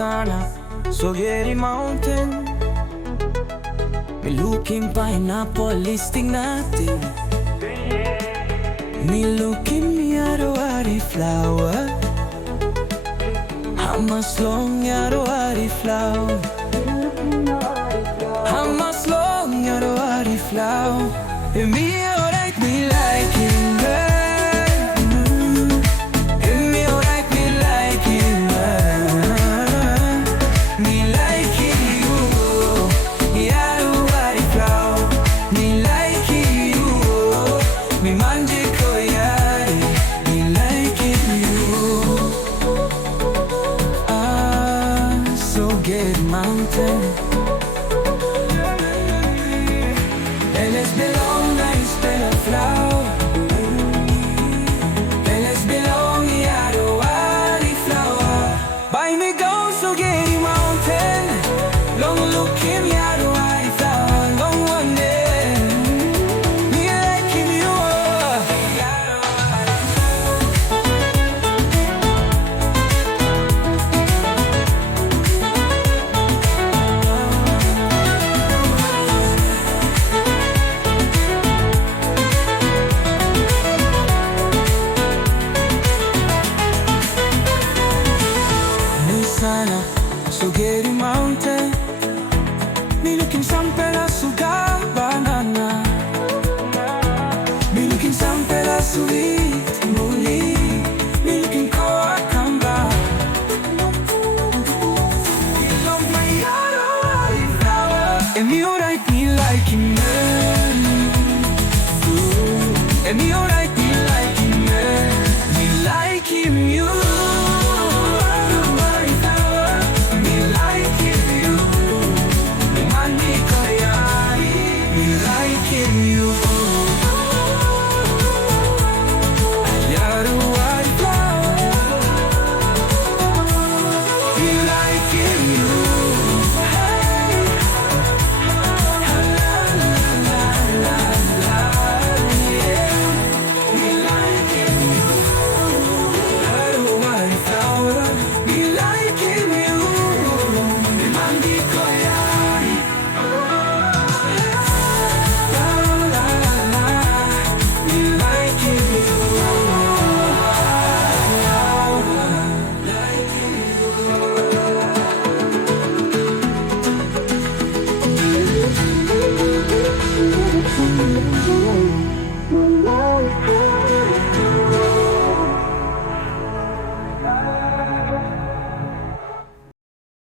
sana, so getty mountain. Me looking pineapple listing nothing. Me looking Iarowari flower. How much long Iarowari flower? How much long Iarowari flower? And me alright, me like him, and me alright, me like him, me like you, Iarowari flower. Me like you, me manje koyari, me like you. So get mountain. And let's belong, nice better flower. And let's belong, Iarowari flower. Buy me go, so get mountain. Long look him, Iarowari flower. Long one day. Me like him, you are. Sana, so get mountain. Me looking some pedaço da banana. Me looking some pedaço de muli. Me looking coa camba. You love my Iarowari flower. And me alright, me like him. And me alright, me like him. Me like him, you. You Iarowari flower. You like it, you. Hey. La la la la la, yeah. You like it, you. Iarowari flower. You like it, you. Me mandi koyari. Thank you.